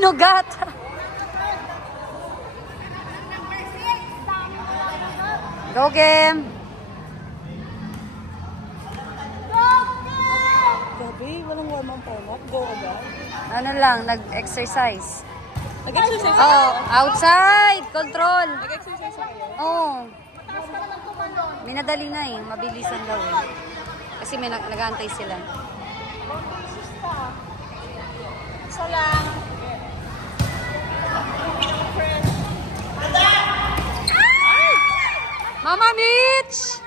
Binugat. Go game. Gabi, walang warm-up format. Go agad. Ano lang, nag-exercise. Nag-exercise Oh, outside. Control. Nag-exercise kayo? Oh. Minadali na eh. Mabilisan daw eh. Kasi may nag-aantay sila. Isa lang. Mama Mitch!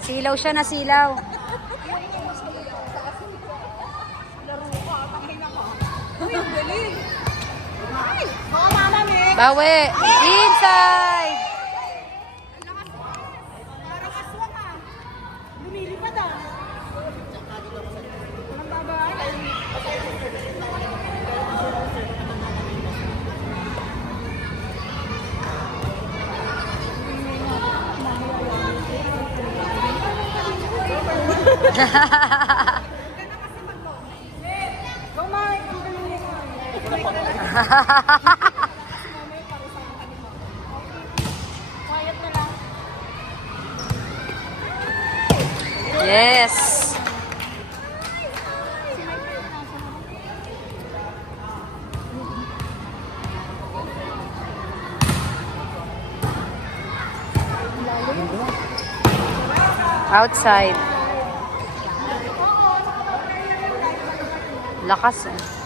Silaw siya na silaw. Uy, ang galing. Ay, mga mama ni. Bawi. Inside. Parang aswang ah. Lumilipad ah. Walang babay. Go, Mike. Ang galing mo. Quiet na lang. Yes. Outside. Lakas eh.